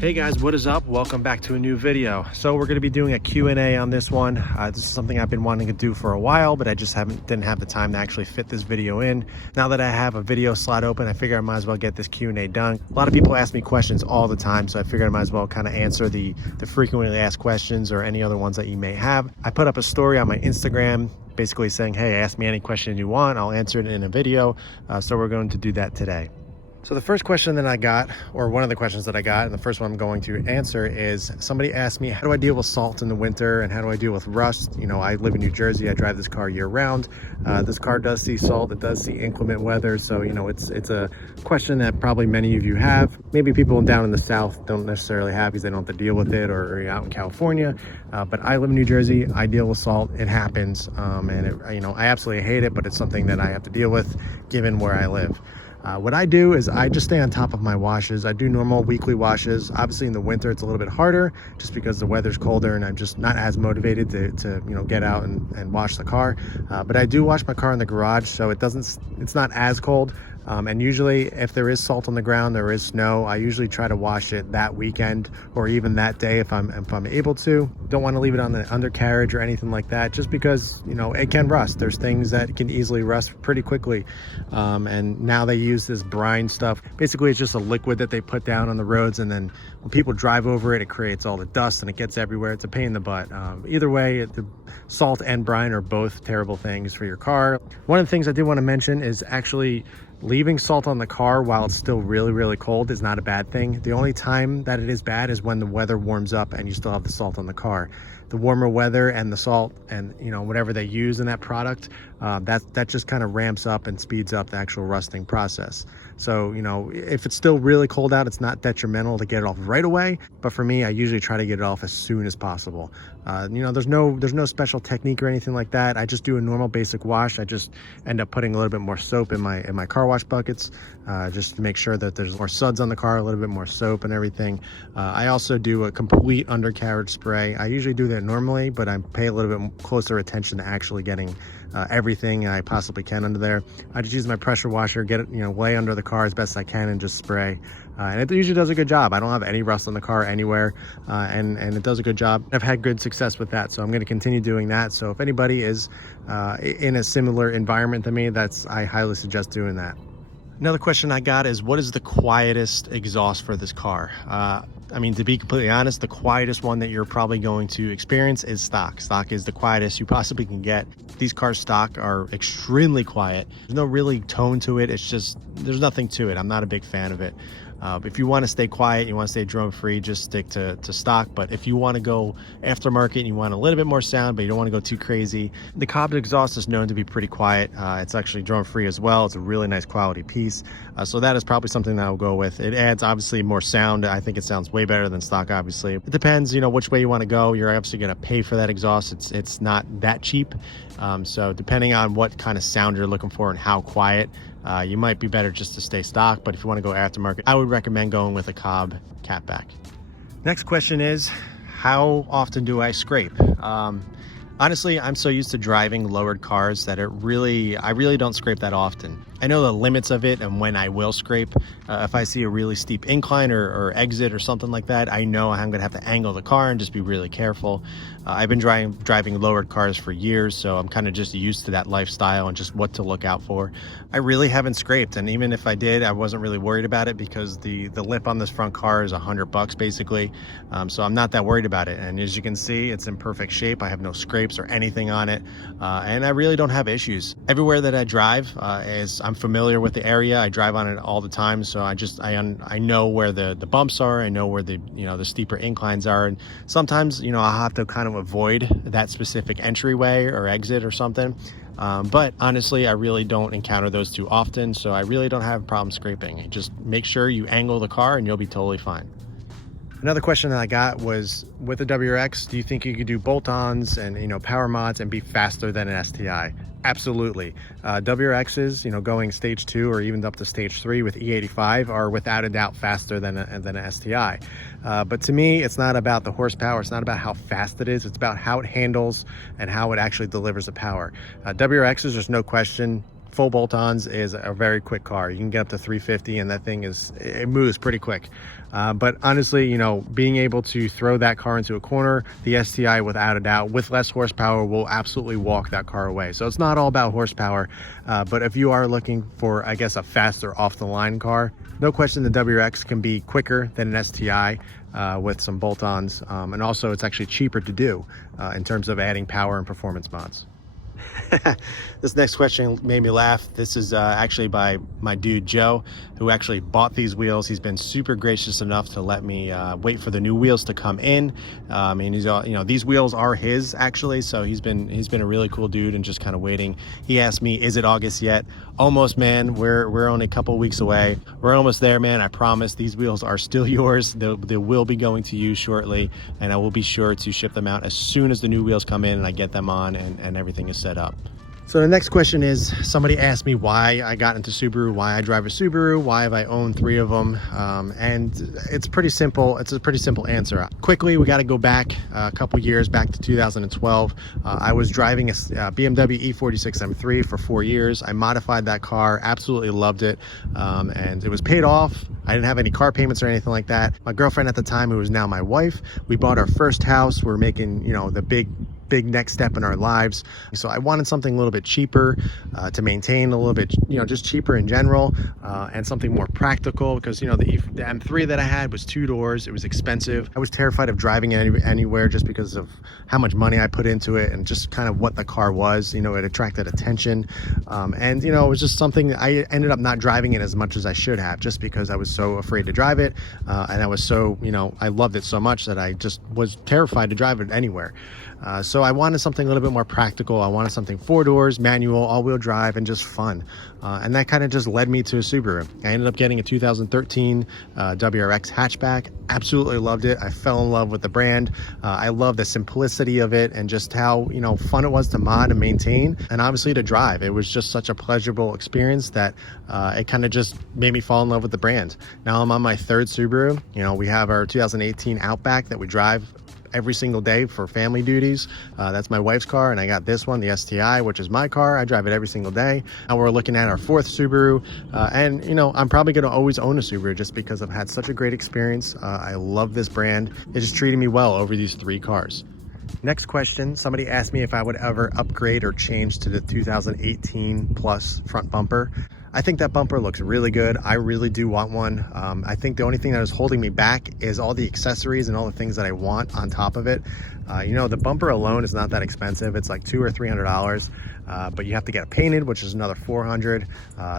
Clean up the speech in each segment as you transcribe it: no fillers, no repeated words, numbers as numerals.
Hey guys, what is up? Welcome back to a new video. So we're going to be doing a Q&A on this one. This is something I've been wanting to do for a while, but I just didn't have the time to actually fit this video in. Now that I have a video slot open, I figure I might as well get this Q&A done. A lot of people ask me questions all the time, so I figured I might as well kind of answer the frequently asked questions or any other ones that you may have. I put up a story on my Instagram basically saying, hey, ask me any question you want, I'll answer it in a video. So we're going to do that today. So the first question that I got, or one of the questions that I got, and the first one I'm going to answer is, somebody asked me, how do I deal with salt in the winter and how do I deal with rust? You know, I live in New Jersey, I drive this car year round. This car does see salt, it does see inclement weather. So, you know, it's a question that probably many of you have. Maybe people down in the South don't necessarily have because they don't have to deal with it, or out in California. But I live in New Jersey, I deal with salt, it happens. You know, I absolutely hate it, but it's something that I have to deal with given where I live. What I do is I just stay on top of my washes. I do normal weekly washes. Obviously in the winter it's a little bit harder just because the weather's colder and I'm just not as motivated to you know, get out and wash the car. But I do wash my car in the garage, so it's not as cold. And usually if there is salt on the ground, there is snow, I usually try to wash it that weekend or even that day if I'm able to. Don't want to leave it on the undercarriage or anything like that, just because, you know, it can rust. There's things that can easily rust pretty quickly. And now they use this brine stuff. Basically, it's just a liquid that they put down on the roads, and then when people drive over it, it creates all the dust and it gets everywhere. It's a pain in the butt. Either way, the salt and brine are both terrible things for your car. One of the things I did want to mention is actually leaving salt on the car while it's still really cold is not a bad thing. The only time that it is bad is when the weather warms up and you still have the salt on the car. The warmer weather and the salt and, you know, whatever they use in that product, that just kind of ramps up and speeds up the actual rusting process. So, you know, if it's still really cold out, it's not detrimental to get it off right away. But for me, I usually try to get it off as soon as possible. You know, there's no special technique or anything like that. I just do a normal basic wash. I just end up putting a little bit more soap in my car wash buckets, just to make sure that there's more suds on the car, a little bit more soap and everything. I also do a complete undercarriage spray. I usually do that normally, but I pay a little bit closer attention to actually getting everything I possibly can under there. I just use my pressure washer, get it, you know, lay under the car as best I can and just spray. And it usually does a good job. I don't have any rust on the car anywhere, and it does a good job. I've had good success with that, so I'm going to continue doing that. So if anybody is in a similar environment to me, I highly suggest doing that. Another question I got is, what is the quietest exhaust for this car? I mean, to be completely honest, the quietest one that you're probably going to experience is stock. Stock is the quietest you possibly can get. These cars stock are extremely quiet. There's no really tone to it. It's just, there's nothing to it. I'm not a big fan of it. If you want to stay quiet, you want to stay drone free, just stick to stock. But if you want to go aftermarket and you want a little bit more sound, but you don't want to go too crazy, the Cobb exhaust is known to be pretty quiet. It's actually drone free as well. It's a really nice quality piece. So that is probably something that I'll go with. It adds obviously more sound. I think it sounds way better than stock, obviously. It depends, you know, which way you want to go. You're obviously going to pay for that exhaust. It's not that cheap. So depending on what kind of sound you're looking for and how quiet, you might be better just to stay stock. But if you want to go aftermarket, I would recommend going with a Cobb catback. Next question is, how often do I scrape? Honestly, I'm so used to driving lowered cars that I really don't scrape that often. I know the limits of it and when I will scrape. If I see a really steep incline or exit or something like that, I know I'm gonna have to angle the car and just be really careful. I've been driving lowered cars for years, so I'm kind of just used to that lifestyle and just what to look out for. I really haven't scraped, and even if I did, I wasn't really worried about it because the lip on this front car is $100 basically. So I'm not that worried about it. And as you can see, it's in perfect shape. I have no scrapes or anything on it, and I really don't have issues. Everywhere that I drive, I'm familiar with the area. I drive on it all the time, so I know where the bumps are. I know where the steeper inclines are, and sometimes, you know, I'll have to kind of avoid that specific entryway or exit or something. But honestly, I really don't encounter those too often, so I really don't have a problem scraping. Just make sure you angle the car and you'll be totally fine. Another question that I got was, with the WRX, do you think you could do bolt-ons and, you know, power mods and be faster than an STI? Absolutely. WRXs, you know, going stage 2 or even up to stage 3 with E85 are without a doubt faster than an STI. But to me, it's not about the horsepower. It's not about how fast it is. It's about how it handles and how it actually delivers the power. WRXs, there's no question, full bolt-ons is a very quick car. You can get up to 350 and that thing it moves pretty quick. But honestly, you know, being able to throw that car into a corner, the STI, without a doubt, with less horsepower, will absolutely walk that car away. So it's not all about horsepower, but if you are looking for, I guess, a faster off the line car, no question the WRX can be quicker than an STI with some bolt-ons, and also it's actually cheaper to do in terms of adding power and performance mods. This next question made me laugh. This is actually by my dude Joe, who actually bought these wheels. He's been super gracious enough to let me wait for the new wheels to come in. And he's you know, these wheels are his actually, so he's been a really cool dude and just kind of waiting. He asked me, is it August yet? Almost, man. We're only a couple weeks away. We're almost there, man. I promise. These wheels are still yours. They will be going to you shortly, and I will be sure to ship them out as soon as the new wheels come in and I get them on and everything is set up. So the next question is, somebody asked me why I got into Subaru, why I drive a Subaru, why have I owned 3 of them, and it's pretty simple. It's a pretty simple answer. Quickly, we got to go back a couple years, back to 2012. I was driving a BMW E46 M3 for 4 years. I modified that car, absolutely loved it, and it was paid off. I didn't have any car payments or anything like that. My girlfriend at the time, who was now my wife, we bought our first house. We're making, you know, the big next step in our lives. So I wanted something a little bit cheaper to maintain, a little bit, you know, just cheaper in general, and something more practical, because, you know, the M3 that I had was 2 doors. It was expensive. I was terrified of driving it anywhere just because of how much money I put into it and just kind of what the car was. You know, it attracted attention, and, you know, it was just something. I ended up not driving it as much as I should have, just because I was so afraid to drive it, and I was so, you know, I loved it so much that I just was terrified to drive it anywhere. So I wanted something a little bit more practical. I wanted something 4 doors, manual, all-wheel drive, and just fun. And that kind of just led me to a Subaru. I ended up getting a 2013 WRX hatchback. Absolutely loved it. I fell in love with the brand. I love the simplicity of it and just how, you know, fun it was to mod and maintain, and obviously to drive. It was just such a pleasurable experience that it kind of just made me fall in love with the brand. Now I'm on my 3rd Subaru. You know, we have our 2018 Outback that we drive every single day for family duties. That's my wife's car, and I got this one, the STI, which is my car. I drive it every single day. Now we're looking at our 4th Subaru, and, you know, I'm probably going to always own a Subaru just because I've had such a great experience. I love this brand. It just treated me well over these 3 cars. Next question, somebody asked me if I would ever upgrade or change to the 2018 Plus front bumper. I think that bumper looks really good. I really do want one. I think the only thing that is holding me back is all the accessories and all the things that I want on top of it. You know, the bumper alone is not that expensive. It's like $200 or $300, but you have to get it painted, which is another $400.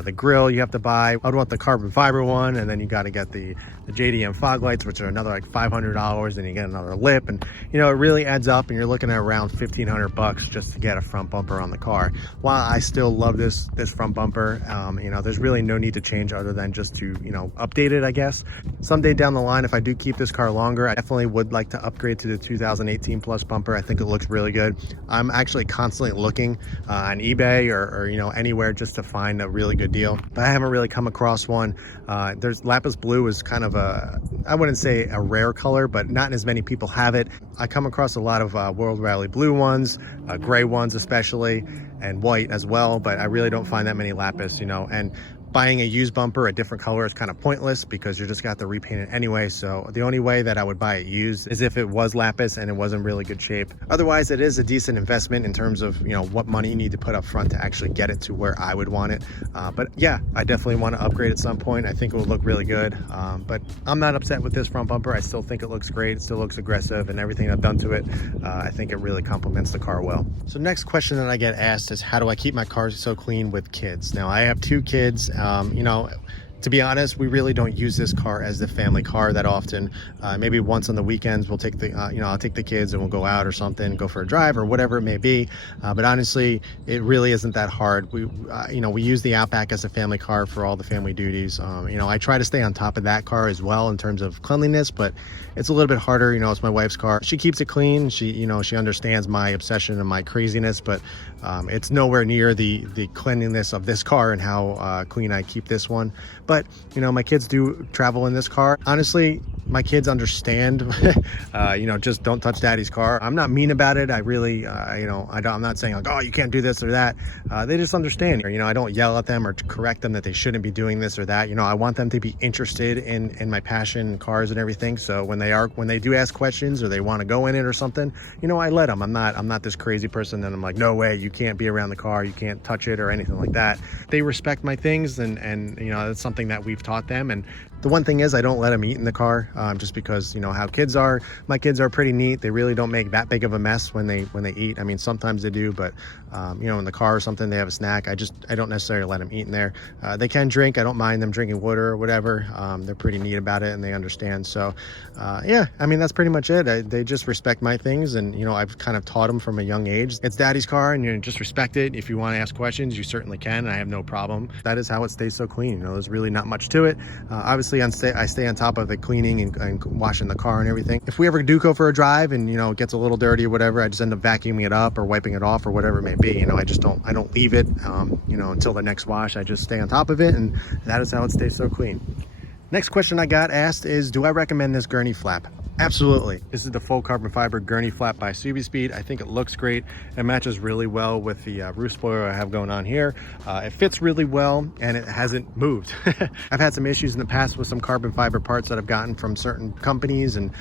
The grill you have to buy. I'd want the carbon fiber one, and then you got to get the JDM fog lights, which are another like $500, and you get another lip, and, you know, it really adds up, and you're looking at around $1,500 just to get a front bumper on the car. While I still love this front bumper, you know, there's really no need to change other than just to, you know, update it, I guess. Someday down the line, if I do keep this car longer, I definitely would like to upgrade to the 2018 Plus bumper. I think it looks really good. I'm actually constantly looking on eBay or, you know, anywhere just to find a really good deal, but I haven't really come across one. There's lapis blue is kind of I wouldn't say a rare color, but not as many people have it. I come across a lot of World Rally blue ones, gray ones especially, and white as well, but I really don't find that many lapis, you know. And buying a used bumper a different color is kind of pointless because you're just got to repaint it anyway. So the only way that I would buy it used is if it was lapis and it was in really good shape. Otherwise, it is a decent investment in terms of, you know, what money you need to put up front to actually get it to where I would want it. But yeah, I definitely want to upgrade at some point. I think it will look really good. But I'm not upset with this front bumper. I still think it looks great. It still looks aggressive, and everything I've done to it, I think it really complements the car well. So next question that I get asked is, how do I keep my car so clean with kids? Now, I have 2 kids. You know, to be honest, we really don't use this car as the family car that often. Maybe once on the weekends we'll take the, you know, I'll take the kids and we'll go out or something, go for a drive or whatever it may be. But honestly, it really isn't that hard. We, you know, we use the Outback as a family car for all the family duties. You know, I try to stay on top of that car as well in terms of cleanliness, but it's a little bit harder. You know, it's my wife's car. She keeps it clean. She, you know, she understands my obsession and my craziness, but it's nowhere near the cleanliness of this car and how clean I keep this one. But, you know, my kids do travel in this car. Honestly, my kids understand, you know, just don't touch daddy's car. I'm not mean about it. I really, you know, I'm not saying like, oh, you can't do this or that. They just understand. You know, I don't yell at them or correct them that they shouldn't be doing this or that. You know, I want them to be interested in my passion in cars and everything. So when they do ask questions or they want to go in it or something, you know, I let them. I'm not this crazy person that I'm like, no way, you can't be around the car, you can't touch it or anything like that. They respect my things, and you know, that's something that we've taught them. And the one thing is, I don't let them eat in the car, just because, you know, how kids are. My kids are pretty neat. They really don't make that big of a mess when they eat. I mean, sometimes they do, but you know, in the car or something, they have a snack. I don't necessarily let them eat in there. They can drink. I don't mind them drinking water or whatever. They're pretty neat about it and they understand. So yeah, I mean, that's pretty much it. They just respect my things, and you know, I've kind of taught them from a young age. It's daddy's car, and you know, just respect it. If you want to ask questions, you certainly can, and I have no problem. That is how it stays so clean. You know, there's really not much to it. Obviously, I stay on top of the cleaning and washing the car and everything. If we ever do go for a drive and, you know, it gets a little dirty or whatever, I just end up vacuuming it up or wiping it off or whatever it may be. You know, I don't leave it, you know, until the next wash. I just stay on top of it, and that is how it stays so clean. Next question I got asked is, do I recommend this Gurney Flap? Absolutely. This is the full carbon fiber Gurney Flap by Subispeed. I think it looks great. It matches really well with the roof spoiler I have going on here. It fits really well, and it hasn't moved. I've had some issues in the past with some carbon fiber parts that I've gotten from certain companies, and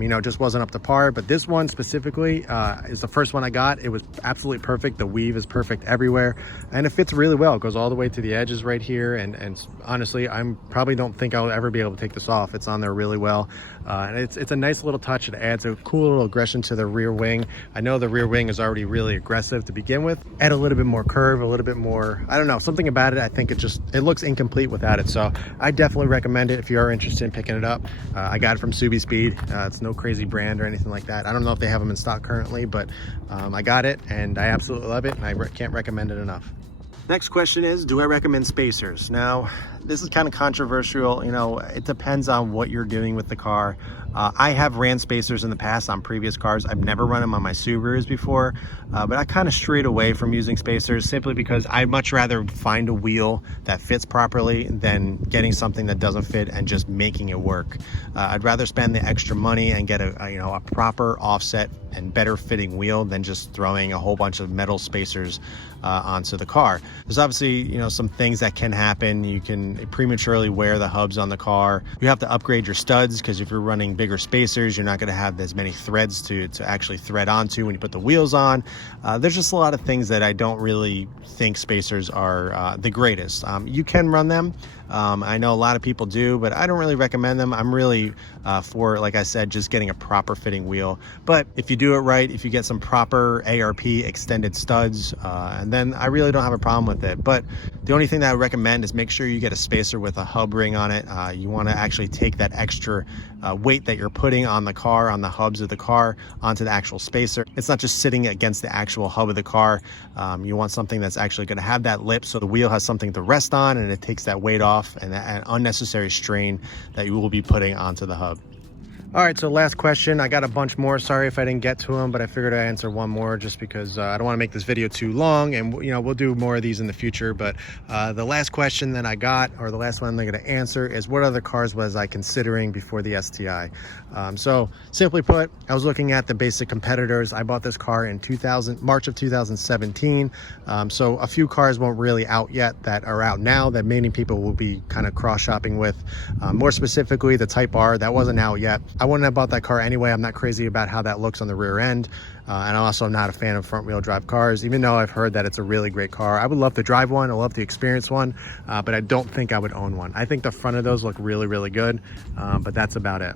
you know, just wasn't up to par. But this one specifically is the first one I got. It was absolutely perfect. The weave is perfect everywhere, and it fits really well. It goes all the way to the edges right here, and honestly, I probably don't think I'll ever be able to take this off. It's on there really well, and it's a nice little touch. It adds a cool little aggression to the rear wing. I know the rear wing is already really aggressive to begin with. Add a little bit more curve, a little bit more, I don't know, something about it. I think it looks incomplete without it. So I definitely recommend it if you are interested in picking it up. I got it from Subispeed. It's no crazy brand or anything like that. I don't know if they have them in stock currently, but I got it and I absolutely love it, and I can't recommend it enough. Next question is, do I recommend spacers? Now, this is kind of controversial. You know, it depends on what you're doing with the car. I have ran spacers in the past on previous cars. I've never run them on my Subarus before, but I kind of strayed away from using spacers simply because I'd much rather find a wheel that fits properly than getting something that doesn't fit and just making it work. I'd rather spend the extra money and get a proper offset and better fitting wheel than just throwing a whole bunch of metal spacers onto the car. There's obviously, you know, some things that can happen. You can prematurely wear the hubs on the car. You have to upgrade your studs, because if you're running bigger spacers, you're not going to have as many threads to actually thread onto when you put the wheels on. There's just a lot of things that I don't really think spacers are the greatest. You can run them. I know a lot of people do, but I don't really recommend them. I'm really for, like I said, just getting a proper fitting wheel. But if you do it right, if you get some proper ARP extended studs, and then I really don't have a problem with it. But the only thing that I would recommend is make sure you get a spacer with a hub ring on it. You want to actually take that extra weight that you're putting on the car, on the hubs of the car, onto the actual spacer. It's not just sitting against the actual hub of the car. You want something that's actually going to have that lip, so the wheel has something to rest on, and it takes that weight off and that unnecessary strain that you will be putting onto the hub. All right, so last question. I got a bunch more. Sorry if I didn't get to them, but I figured I'd answer one more just because I don't want to make this video too long, and you know, we'll do more of these in the future. But the last question that I got, or the last one I'm going to answer, is what other cars was I considering before the STI? So simply put, I was looking at the basic competitors. I bought this car in March of 2017. So a few cars weren't really out yet that are out now that many people will be kind of cross shopping with. More specifically, the Type R, that wasn't out yet. I wouldn't have bought that car anyway. I'm not crazy about how that looks on the rear end. And I'm also not a fan of front wheel drive cars, even though I've heard that it's a really great car. I would love to drive one. I love to experience one, but I don't think I would own one. I think the front of those look really, really good, but that's about it.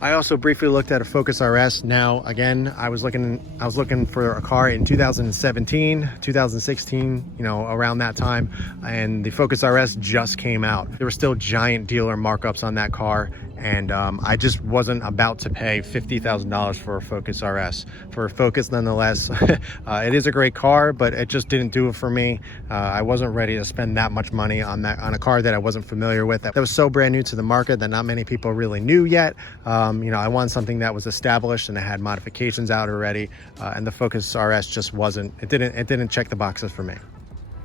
I also briefly looked at a Focus RS. Now, again, I was looking for a car in 2017, 2016, you know, around that time, and the Focus RS just came out. There were still giant dealer markups on that car, and I just wasn't about to pay $50,000 for a Focus RS. For a Focus, nonetheless, it is a great car, but it just didn't do it for me. I wasn't ready to spend that much money on a car that I wasn't familiar with, that was so brand new to the market that not many people really knew yet. You know, I wanted something that was established and it had modifications out already, and the Focus RS just wasn't. It didn't check the boxes for me.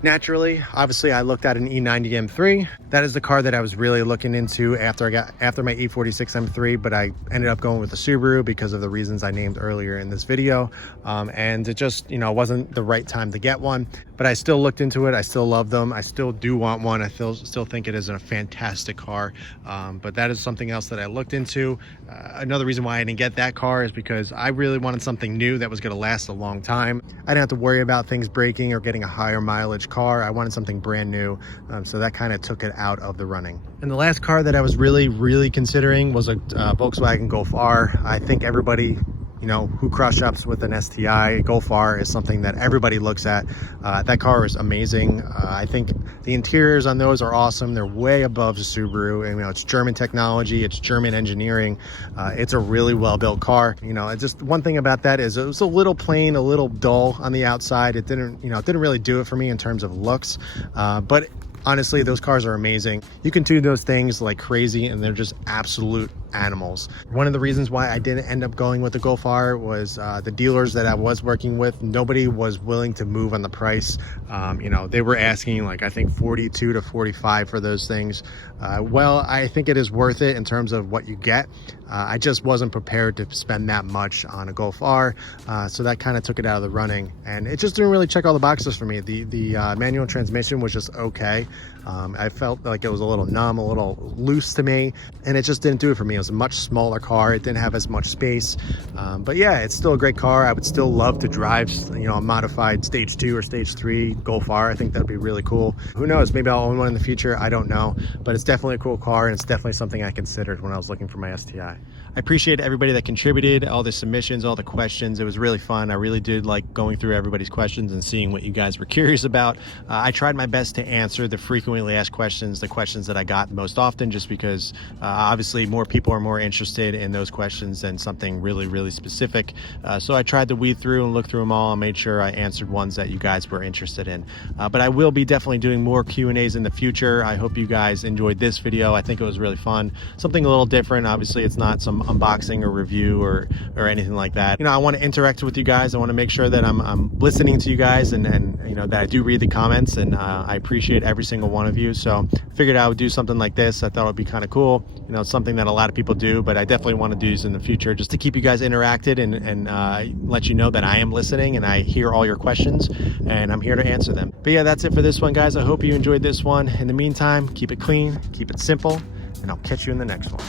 Naturally, obviously, I looked at an E90 M3. That is the car that I was really looking into after my E46 M3, but I ended up going with the Subaru because of the reasons I named earlier in this video. And it just, wasn't the right time to get one, but I still looked into it. I still love them. I still do want one. I still think it is a fantastic car. But that is something else that I looked into. Another reason why I didn't get that car is because I really wanted something new that was going to last a long time. I didn't have to worry about things breaking or getting a higher mileage car. I wanted something brand new, so that kind of took it out of the running. And the last car that I was really considering was a Volkswagen Golf R. I think everybody who cross shops with an STI, Golf R is something that everybody looks at. That car is amazing. I think the interiors on those are awesome. They're way above the Subaru, and it's German technology, it's German engineering. It's a really well-built car. Just one thing about that is it was a little plain, a little dull on the outside. It didn't really do it for me in terms of looks, but honestly, those cars are amazing. You can tune those things like crazy, and they're just absolute animals. One of the reasons why I didn't end up going with the Golf R was the dealers that I was working with, nobody was willing to move on the price. They were asking like, I think 42 to 45 for those things. Well, I think it is worth it in terms of what you get. I just wasn't prepared to spend that much on a Golf R, so that kind of took it out of the running, and it just didn't really check all the boxes for me. The manual transmission was just okay. I felt like it was a little numb, a little loose to me, and it just didn't do it for me. It was a much smaller car. It didn't have as much space, but yeah, it's still a great car. I would still love to drive, a modified stage 2 or stage 3 Golf R. I think that'd be really cool. Who knows? Maybe I'll own one in the future. I don't know, but it's definitely a cool car, and it's definitely something I considered when I was looking for my STI. I appreciate everybody that contributed, all the submissions, all the questions. It was really fun. I really did like going through everybody's questions and seeing what you guys were curious about. I tried my best to answer the frequently asked questions, the questions that I got most often, just because obviously more people are more interested in those questions than something really specific. So I tried to weed through and look through them all and made sure I answered ones that you guys were interested in. But I will be definitely doing more Q&As in the future. I hope you guys enjoyed this video. I think it was really fun. Something a little different. Obviously, it's not some unboxing or review or anything like that. I want to interact with you guys. I want to make sure that I'm listening to you guys, and that I do read the comments, and I appreciate every single one of you. So I figured I would do something like this. I thought it would be kind of cool. It's something that a lot of people do, but I definitely want to do this in the future just to keep you guys interacted and let you know that I am listening and I hear all your questions and I'm here to answer them. But yeah, that's it for this one, guys. I hope you enjoyed this one. In the meantime, keep it clean, keep it simple, and I'll catch you in the next one.